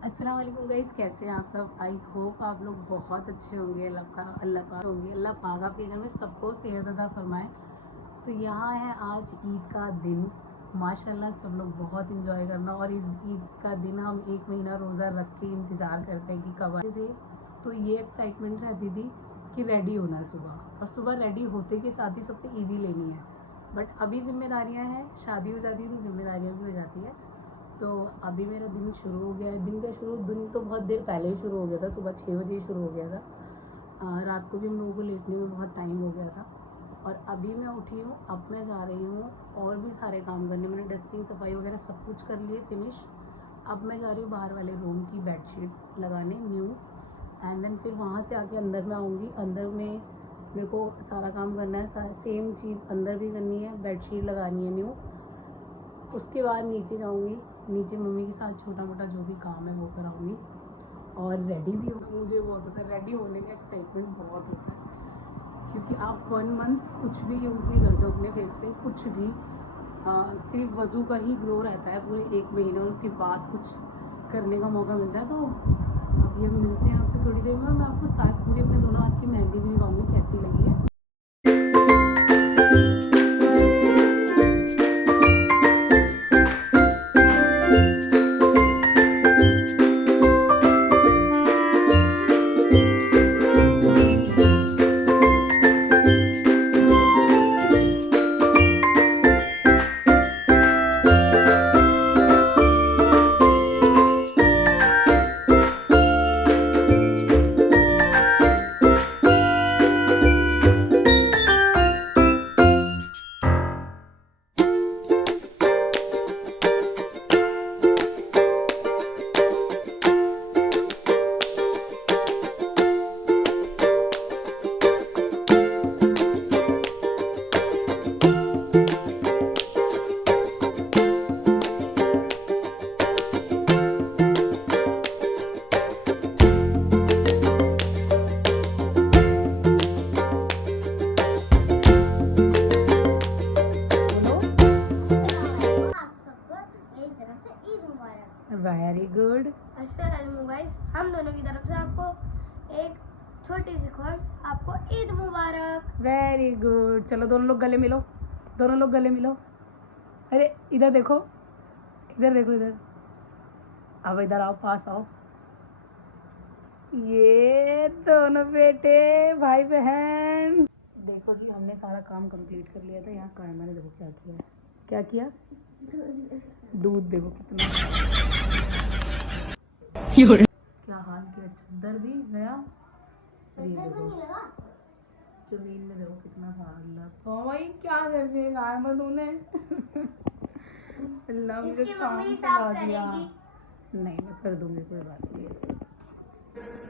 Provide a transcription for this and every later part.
अस्सलाम वालेकुम गाइस, कैसे हैं आप सब। आई होप आप लोग बहुत अच्छे होंगे। अल्लाह पाक आपके घर में सबको सेहत अता फरमाए। तो यहाँ है आज ईद का दिन। माशाल्लाह सब लोग बहुत इंजॉय करना, और इस ईद का दिन हम 1 महीना रोज़ा रख के इंतज़ार करते हैं कि कब आते थे। तो ये एक्साइटमेंट रहती थी कि रेडी होना है सुबह, और सुबह रेडी होते के साथ ही सबसे ईदी लेनी है। बट अभी जिम्मेदारियाँ हैं, शादी हो जाती है तो जिम्मेदारियाँ भी हो जाती है। तो अभी मेरा दिन शुरू हो गया है। दिन तो बहुत देर पहले ही शुरू हो गया था, सुबह 6 बजे ही शुरू हो गया था। रात को भी हम लोगों को लेटने में बहुत टाइम हो गया था। और अभी मैं उठी हूँ, अब मैं जा रही हूँ और भी सारे काम करने। मैंने डस्टिंग सफाई वगैरह सब कुछ कर लिए फिनिश। अब मैं जा रही हूँ बाहर वाले रूम की बेडशीट लगाने न्यू, एंड देन फिर वहाँ से आके अंदर में आऊँगी। अंदर में मेरे को सारा काम करना है, सेम चीज़ अंदर भी करनी है, बेडशीट लगानी है न्यू। उसके बाद नीचे जाऊँगी, नीचे मम्मी के साथ छोटा मोटा जो भी काम है वो कराऊँगी, और रेडी भी होगा। मुझे बहुत होता है रेडी होने का, एक्साइटमेंट बहुत होता है, क्योंकि आप 1 मंथ कुछ भी यूज़ नहीं करते हो अपने फेस पे, कुछ भी। सिर्फ वज़ू का ही ग्लो रहता है पूरे 1 महीने, और उसके बाद कुछ करने का मौका मिलता है। तो अब ये मिलते हैं आपसे थोड़ी देर में। मैं आपको साथ पूरी अपने दोनों हाथ की मेहंदी भी दिखाऊँगी कैसी लगी है। Very good. हम दोनों की तरफ से आपको एक छोटी सी खोल, आपको ईद मुबारक। Very good. चलो दोनों लोग गले मिलो, दोनों लोग गले मिलो। अरे इधर देखो, इधर देखो, इधर अब इधर आओ, पास आओ। ये दोनों बेटे भाई बहन। देखो जी, हमने सारा काम कंप्लीट कर लिया था। यहाँ कायमा ने देखो क्या किया है। क्या किया? दूध देखो कितना क्या हाल किया। चद्दर भी गया, और ये देखो जमीन में देखो कितना सारा लगा। ओ भाई क्या कर दिए कायमा तूने। अल्लाह मुझे काम चला दिया। नहीं मैं कर दूंगी, कोई बात नहीं।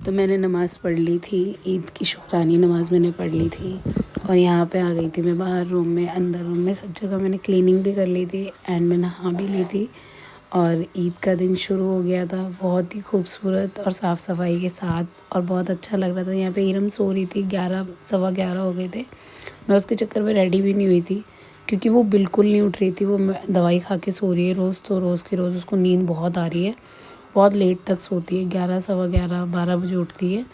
तो मैंने नमाज़ पढ़ ली थी, ईद की शुक्रानी नमाज़ मैंने पढ़ ली थी, और यहाँ पे आ गई थी मैं बाहर रूम में। अंदर रूम में सब जगह मैंने क्लीनिंग भी कर ली थी, एंड मैं नहा भी ली थी। और ईद का दिन शुरू हो गया था बहुत ही खूबसूरत और साफ़ सफाई के साथ, और बहुत अच्छा लग रहा था। यहाँ पे इरम सो रही थी, 11 सवा 11 हो गए थे। मैं उसके चक्कर में रेडी भी नहीं हुई थी, क्योंकि वो बिल्कुल नहीं उठ रही थी। वो दवाई खा के सो रही है रोज़, तो रोज़ की रोज़ उसको नींद बहुत आ रही है, बहुत लेट तक सोती है, 11 सवा 11 12 बजे उठती है।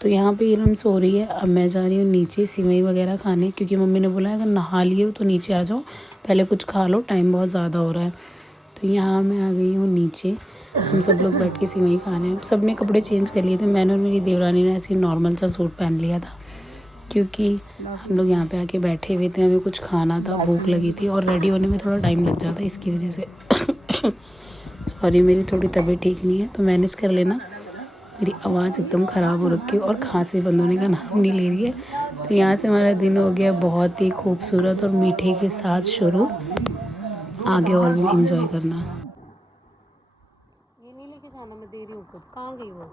तो यहाँ पे इरम सो रही है। अब मैं जा रही हूँ नीचे सिवई वगैरह खाने, क्योंकि मम्मी ने बोला है अगर नहा लिए हो तो नीचे आ जाओ, पहले कुछ खा लो, टाइम बहुत ज़्यादा हो रहा है। तो यहाँ मैं आ गई हूँ नीचे। हम सब लोग बैठ के सिवई खाने हैं। सब ने कपड़े चेंज कर लिए थे, मैंने और मेरी देवरानी ने ऐसे ही नॉर्मल सा सूट पहन लिया था, क्योंकि हम लोग यहाँ पे आके बैठे हुए थे, हमें कुछ खाना था, भूख लगी थी, और रेडी होने में थोड़ा टाइम लग जाता है, इसकी वजह से सॉरी, मेरी थोड़ी तबीयत ठीक नहीं है तो मैनेज कर लेना। मेरी आवाज़ एकदम ख़राब हो रखी है, और खांसी बंद होने का नाम नहीं ले रही है। तो यहाँ से हमारा दिन हो गया बहुत ही खूबसूरत और मीठे के साथ शुरू। आगे और भी इंजॉय करना। ये नहीं लेके जाना, मैं दे रही हूँ। कहाँ गई वो?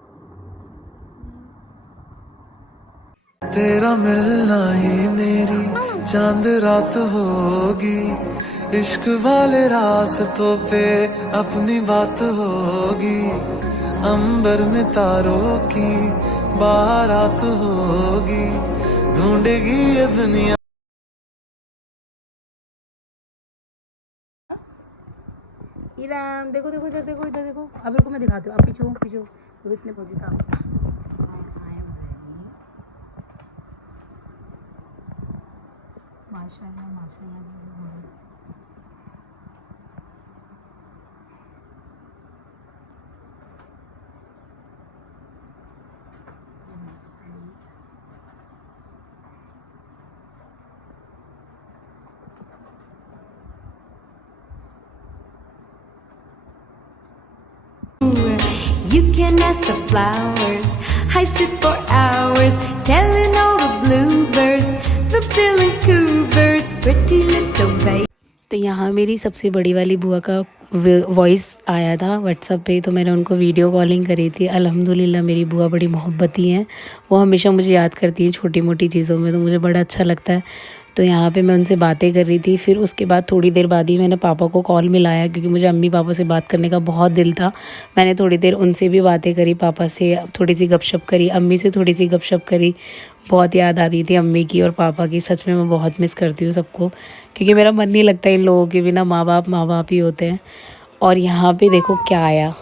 तेरा मिलना ही मेरी चांद रात होगी, इश्क वाले रास्तों पे अपनी बात होगी, अंबर में तारों की बारात होगी, ढूंढेगी ये दुनिया। ईरान देखो देखो इधर देखो इधर देखो। अब रुको मैं दिखाती हूँ। आप पीछे हो पीछे हो। तो इसने पहुँची था। माशाल्लाह माशाल्लाह। You can ask the flowers. I sit for hours telling all the bluebirds, the bill and coo birds, pretty little baby. तो यहाँ मेरी सबसे बड़ी वाली बुआ का वॉइस आया था व्हाट्सएप पे, तो मैंने उनको वीडियो कॉलिंग करी थी। अल्हम्दुलिल्लाह मेरी बुआ बड़ी मोहब्बती हैं, वो हमेशा मुझे याद करती है छोटी मोटी चीज़ों में, तो मुझे बड़ा अच्छा लगता है। तो यहाँ पे मैं उनसे बातें कर रही थी। फिर उसके बाद थोड़ी देर बाद ही मैंने पापा को कॉल मिलाया, क्योंकि मुझे अम्मी पापा से बात करने का बहुत दिल था। मैंने थोड़ी देर उनसे भी बातें करी, पापा से थोड़ी सी गपशप करी, अम्मी से थोड़ी सी गपशप करी। बहुत याद आती थी अम्मी की और पापा की। सच में मैं बहुत मिस करती हूँ सबको, क्योंकि मेरा मन नहीं लगता इन लोगों के बिना। माँ बाप ही होते हैं। और यहाँ पे देखो क्या आया,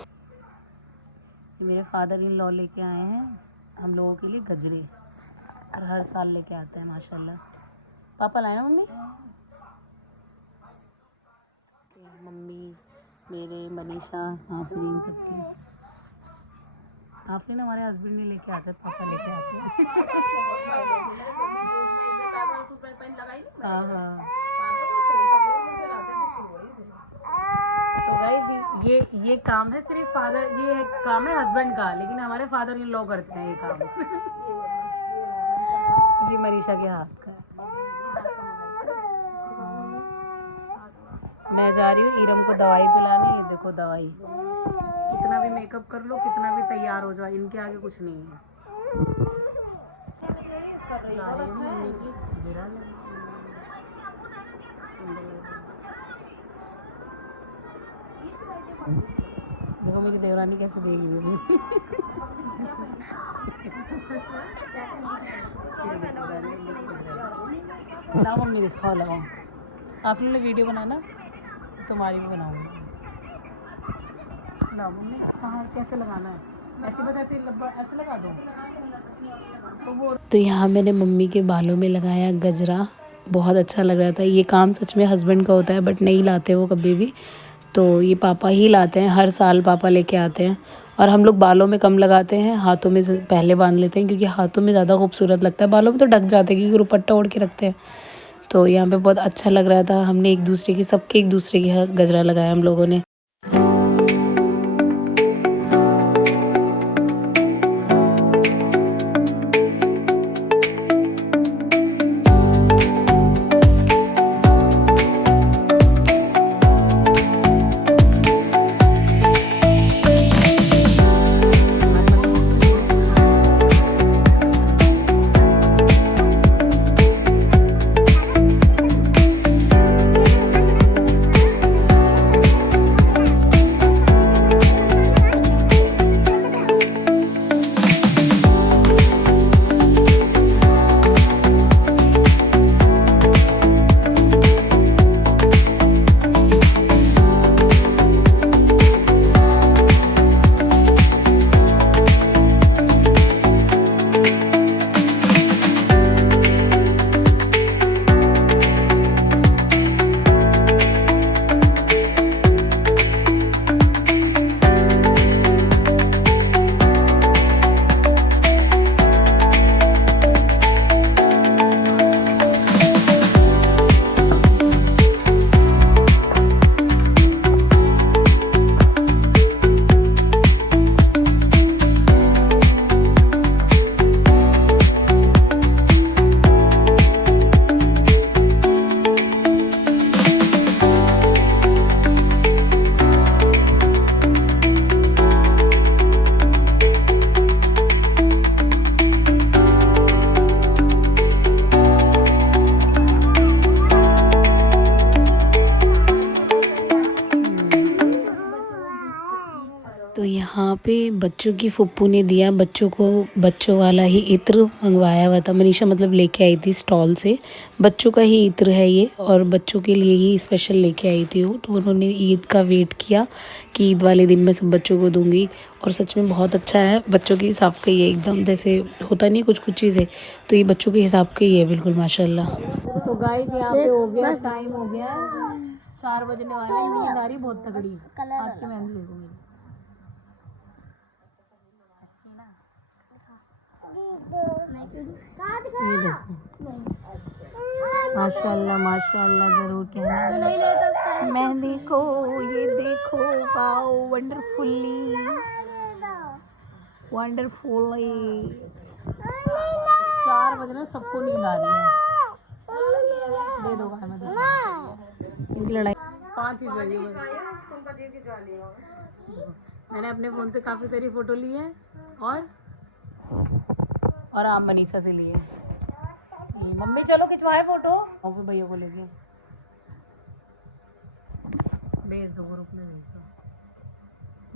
मेरे फादर इन लॉ लेके आए हैं हम लोगों के लिए गजरे, और हर साल लेके आते हैं माशाल्लाह। पापा लाए ना मम्मी? मम्मी मेरे, मनीषा, आफरीन, सबके। आफरीन हमारे हस्बैंड नहीं लेके आते, पापा लेके आते हैं। हाँ हाँ। तो गाइस ये काम है सिर्फ फादर, ये काम है हस्बैंड का, लेकिन हमारे फादर इन लॉ करते हैं ये काम। ये मनीषा के हाथ का है। मैं जा रही हूँ ईरम को दवाई पिलाने। ये देखो दवाई, कितना भी मेकअप कर लो, कितना भी तैयार हो जाओ, इनके आगे कुछ नहीं है। जा रही हूँ मम्मी की जीरा लेने। देखो मेरी देवरानी कैसे देख रही है अभी। लाओ मम्मी दिखाओ, लगाओ। आप लोगों ने वीडियो बनाना, तुम्हारी भी बनाऊंगी। लाओ मम्मी, कहाँ कैसे लगाना है? ऐसे बस ऐसे लगा दो तो वो। तो यहाँ मैंने मम्मी के बालों में लगाया गजरा, बहुत अच्छा लग रहा था। ये काम सच में हस्बैंड का होता है, बट नहीं लाते वो कभी भी, तो ये पापा ही लाते हैं। हर साल पापा लेके आते हैं। और हम लोग बालों में कम लगाते हैं, हाथों में पहले बांध लेते हैं, क्योंकि हाथों में ज़्यादा खूबसूरत लगता है। बालों में तो ढक जाते हैं, क्योंकि दुपट्टा ओढ़ के रखते हैं। तो यहाँ पे बहुत अच्छा लग रहा था। हमने एक दूसरे की, सबके एक दूसरे की गजरा लगाया हम लोगों ने। पे बच्चों की फुप्पू ने दिया बच्चों को बच्चों वाला ही इत्र मंगवाया हुआ था। मनीषा मतलब लेके आई थी स्टॉल से, बच्चों का ही इत्र है ये और बच्चों के लिए ही स्पेशल लेके आई थी वो। तो उन्होंने ईद का वेट किया कि ईद वाले दिन मैं सब बच्चों को दूंगी और सच में बहुत अच्छा है। बच्चों के हिसाब का ही है एकदम, जैसे होता नहीं कुछ चीज़ें, तो ये बच्चों के हिसाब का ही है बिल्कुल माशाल्लाह। तो गाइस यहाँ पे हो गया, टाइम हो गया 4 बजने वाले, नींद आ रही बहुत तगड़ी। आपकी मेहंदी देखो मेरी अच्छी ना, ये देखो माशाल्लाह माशाल्लाह, जरूर कहना मेहंदी को। ये देखो वाओ, वंडरफुली वंडरफुली। 4 बजे सबको नींद आ रही है। दे दो इनकी लड़ाई 5 चीज लगी। मैंने अपने फ़ोन से काफ़ी सारी फ़ोटो ली है और आप मनीषा से लिए। मम्मी चलो खिंचवाए फ़ोटो, और फिर भैया को लेके भेज दो, ग्रुप में भेज दो।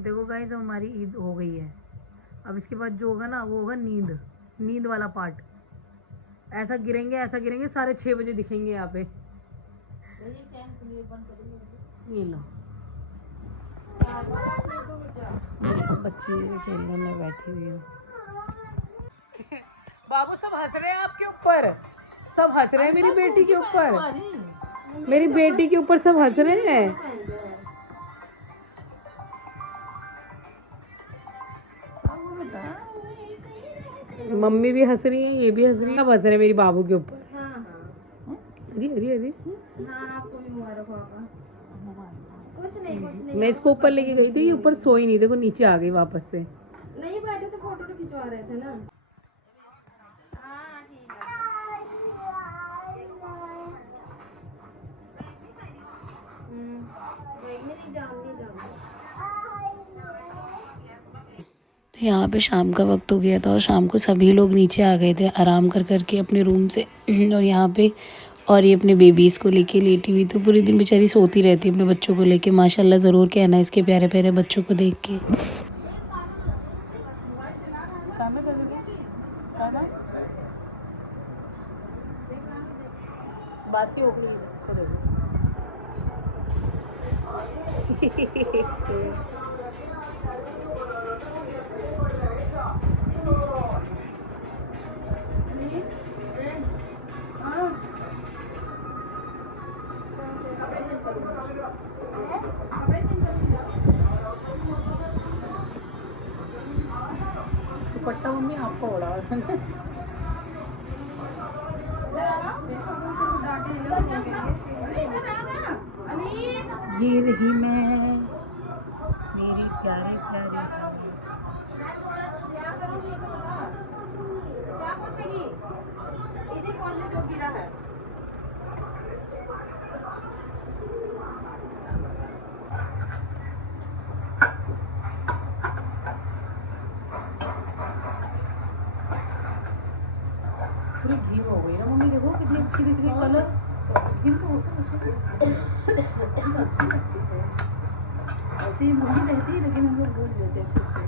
देखो गाइस हमारी ईद हो गई है। अब इसके बाद जो होगा ना वो होगा नींद वाला पार्ट। ऐसा गिरेंगे साढ़े 6 बजे दिखेंगे यहाँ पे। ये लो बच्ची खेलने में बैठी हुई है। बाबू सब हंस रहे हैं आपके ऊपर, सब हंस रहे हैं मेरी बेटी के ऊपर, मेरी बेटी के ऊपर सब हंस रहे हैं। मम्मी भी हंस रही है, ये भी हंस रही है, सब हंस रहे हैं मेरी बाबू के ऊपर। अरे अरे अरे मैं इसको ऊपर लेके गई थी, ये ऊपर सोई नहीं, देखो नीचे आ गई वापस से। नहीं बैठे थे, फोटो तो खिंचवा रहे थे ना। यहाँ पे शाम का वक्त हो गया था और शाम को सभी लोग नीचे आ गए थे आराम कर करके अपने रूम से। और यहाँ पे और ये अपने बेबीज़ को लेके लेटी हुई, तो पूरे दिन बेचारी सोती रहती है अपने बच्चों को लेके। माशाल्लाह ज़रूर कहना इसके प्यारे प्यारे बच्चों को देख के। बासी हो गई इसको देखो। दुपट्टा मम्मी आपको ओढ़ा ये रही मैं मेरी प्यारी प्यारी। पूरी घी हो गई ना मम्मी, देखो कितनी अच्छी दिख रही है कलर। ऐसे ही मम्मी कहती है लेकिन हम लोग भूल जाते हैं फिर से।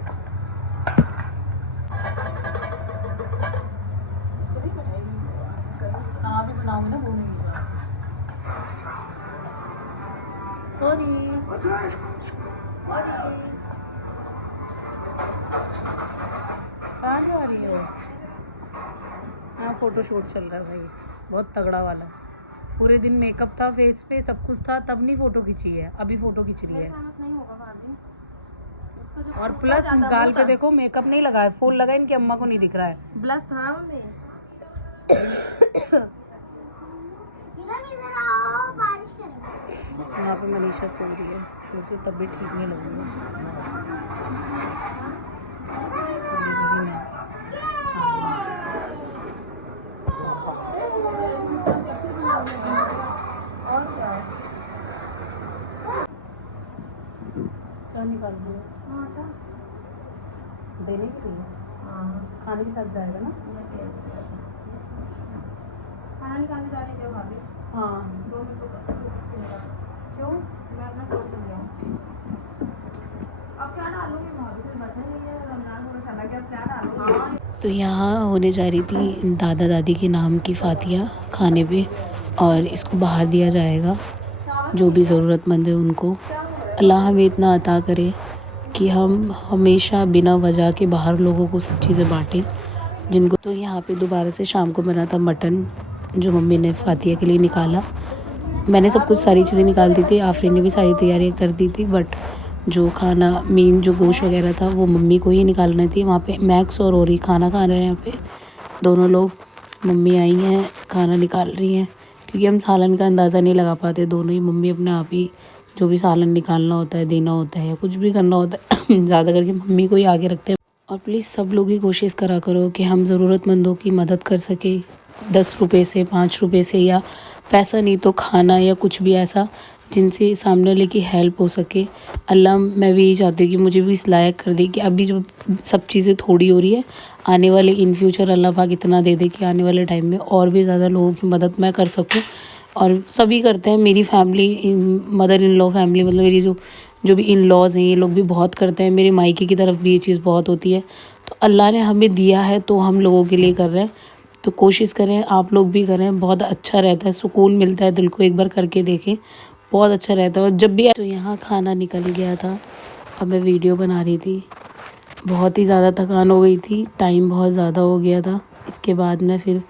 हाँ मैं बनाऊंगी ना, भूलूंगी। सॉरी कहाँ जा रही हो? हाँ फोटो शूट चल रहा है भाई, बहुत तगड़ा वाला। पूरे दिन मेकअप था फेस पे, सब कुछ था, तब नहीं फोटो खींची है, अभी फोटो खींच रही है। और प्लस गाल पे देखो मेकअप नहीं लगा है, फूल लगा, इनकी अम्मा को नहीं दिख रहा है। ब्लश था उन्हें। यहाँ पे मनीषा सो रही है, मुझे तबीयत ठीक नहीं लग रही है। क्या निकाल दिया? देने के लिए खाने के साथ जाएगा ना? खाना निकाल के जाने दो भाभी। हाँ 2 मिनट क्यों? मैं अपना छोड़ दूँगी। तो यहाँ होने जा रही थी दादा दादी के नाम की फातिया खाने पे, और इसको बाहर दिया जाएगा जो भी ज़रूरतमंद है उनको। अल्लाह हमें इतना अता करे कि हम हमेशा बिना वजह के बाहर लोगों को सब चीज़ें बांटें जिनको। तो यहाँ पे दोबारा से शाम को बना था मटन, जो मम्मी ने फातिया के लिए निकाला। मैंने सब कुछ सारी चीज़ें निकाल दी थी, आफरीन ने भी सारी तैयारियाँ कर दी थी, बट जो खाना मेन जो गोश्त वगैरह था वो मम्मी को ही निकालना थी। वहाँ पे मैक्स और ओरी खाना खा रहे हैं यहाँ पे दोनों लोग। मम्मी आई हैं, खाना निकाल रही हैं, क्योंकि हम सालन का अंदाज़ा नहीं लगा पाते। दोनों ही मम्मी अपने आप ही जो भी सालन निकालना होता है, देना होता है या कुछ भी करना होता है ज़्यादा करके मम्मी को ही आगे रखते हैं। और प्लीज़ सब लोग ही कोशिश करा करो कि हम ज़रूरतमंदों की मदद कर सके, 10 रुपये से, 5 रुपये से, या पैसा नहीं तो खाना या कुछ भी ऐसा जिनसे सामने वाले की हेल्प हो सके। अल्लाह, मैं भी यही चाहती हूँ कि मुझे भी इस लायक कर दे कि अभी जो सब चीज़ें थोड़ी हो रही है, आने वाले इन फ्यूचर अल्लाह पाक इतना दे दे कि आने वाले टाइम में और भी ज़्यादा लोगों की मदद मैं कर सकूँ। और सभी करते हैं, मेरी family, mother in law family, मतलब मेरी जो भी इन लॉज़ हैं ये लोग भी बहुत करते हैं। मेरे मायके की तरफ भी ये चीज़ बहुत होती है। तो अल्लाह ने हमें दिया है तो हम लोगों के लिए कर रहे हैं, तो कोशिश करें आप लोग भी करें। बहुत अच्छा रहता है, सुकून मिलता है दिल को, एक बार करके देखें, बहुत अच्छा रहता है। और जब भी तो यहाँ खाना निकल गया था, अब मैं वीडियो बना रही थी, बहुत ही ज़्यादा थकान हो गई थी, टाइम बहुत ज़्यादा हो गया था। इसके बाद मैं फिर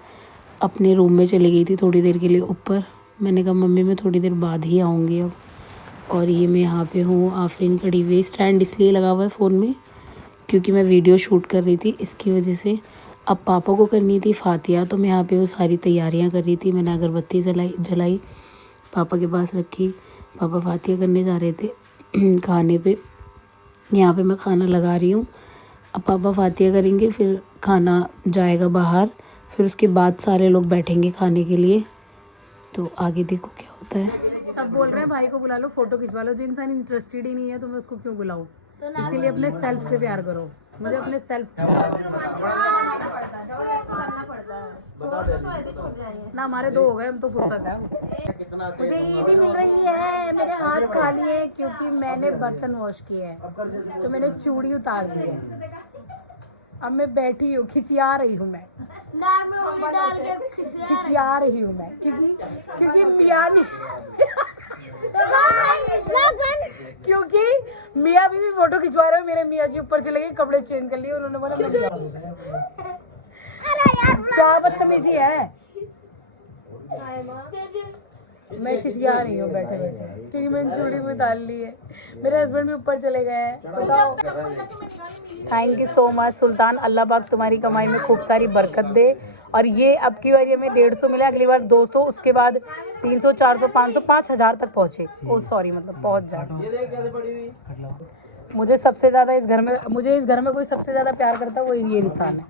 अपने रूम में चली गई थी थोड़ी देर के लिए ऊपर। मैंने कहा मम्मी मैं थोड़ी देर बाद ही आऊँगी अब। और ये मैं यहाँ पे हूँ, आफरीन खड़ी हुई। स्टैंड इसलिए लगा हुआ है फ़ोन में क्योंकि मैं वीडियो शूट कर रही थी, इसकी वजह से। अब पापा को करनी थी फातिया, तो मैं यहाँ पे वो सारी तैयारियाँ कर रही थी। मैंने अगरबत्ती जलाई पापा के पास रखी। पापा फातिया करने जा रहे थे खाने पे। यहाँ पे मैं खाना लगा रही हूँ। अब पापा फातिया करेंगे, फिर खाना जाएगा बाहर, फिर उसके बाद सारे लोग बैठेंगे खाने के लिए। तो आगे देखो क्या होता है। सब बोल रहे हैं भाई को बुला लो, फोटो खिंचवा लो। जो इंसान इंटरेस्टेड ही नहीं है तो मैं उसको क्यों बुलाऊँ? इसीलिए अपने सेल्फ से प्यार करो। मुझे अपने सेल्फ से ना, हमारे 2 हो गए, हम तो फुर्सत है। मुझे ईद ही मिल रही है, मेरे हाथ खाली है क्योंकि मैंने बर्तन वॉश किए हैं, तो मैंने चूड़ी उतार दी है। अब मैं बैठी हूँ, खिसिया रही हूँ मैं, खिसिया रही हूँ मैं, क्योंकि मियाँ नहीं क्योंकि मियाँ भी फोटो खिंचवा रहे हो। मेरे मियाँ जी ऊपर चले गए, कपड़े चेंज कर लिए, उन्होंने बोला क्या बदतमीजी है। मैं खिसिया रही हूँ बैठे बैठे, क्योंकि मैंने चूड़ी में डाल ली है। मेरे हस्बैंड भी ऊपर चले गए हैं। बताओ, थैंक यू सो मच सुल्तान। अल्लाह पाक तुम्हारी कमाई में खूब सारी बरकत दे। और ये अब की बार हमें 150 मिला, अगली बार 200, उसके बाद 300, 400, 500, 5000 तक पहुँचे। ओ सॉरी, मतलब पहुँच जाए। मुझे सबसे ज़्यादा इस घर में कोई सबसे ज़्यादा प्यार करता है वो ये रिसान है।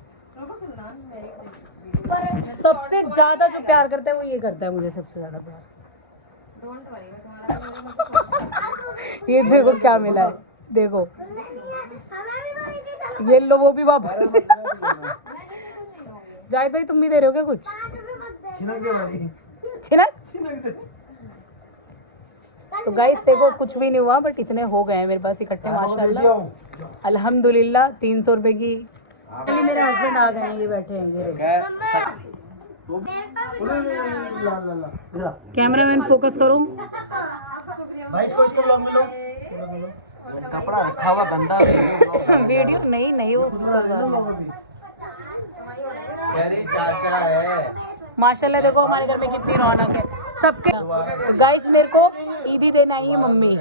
सबसे ज़्यादा जो प्यार करता है वो ये करता है मुझे सबसे ज़्यादा प्यार। ये देखो क्या मिला है, देखो ये लो, वो भी वापस। जाहिद भाई तुम भी दे रहे हो क्या कुछ? छिनक? तो गाइस देखो कुछ भी नहीं हुआ, बट इतने हो गए हैं मेरे पास इकट्ठे माशाल्लाह अल्हम्दुलिल्लाह। 300 रुपए की। मेरे हस्बैंड आ गए हैं, ये बैठे हैं। कैमरामैन फोकस करो भाई, इसको ब्लॉग में लो। कपड़ा रखा हुआ गंदा वीडियो नहीं वो माशाल्लाह। देखो हमारे घर में कितनी रौनक है सबके। गाइस मेरे को ईदी देना ही है मम्मी,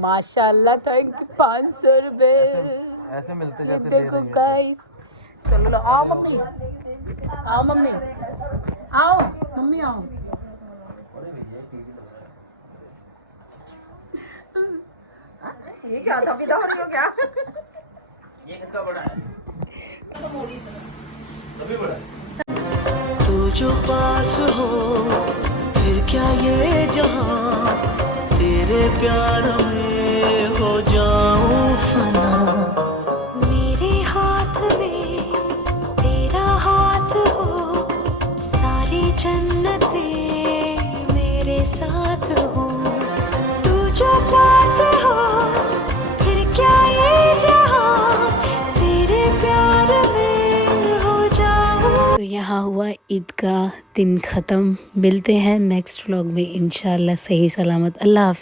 माशाल्लाह। थैंक यू, 500 रुपए ऐसे मिलते जैसे। देखो गाइस, चलो लो, आओ मम्मी, आओ मम्मी, आओ मम्मी, आओ। ये क्या था, विदा हो रही हो क्या? ये किसका बड़ा है? अभी बड़ा। तू जो पास हो फिर क्या ये जहां, तेरे प्यार में हो जाऊं फना। मेरे हाथ में तेरा हाथ हो, सारी जन्नतें मेरे साथ हो। तू जो पास हो फिर तो यहाँ हुआ ईद का दिन ख़त्म। मिलते हैं नेक्स्ट व्लॉग में इंशाल्लाह। सही सलामत। अल्लाह हाफ़िज़।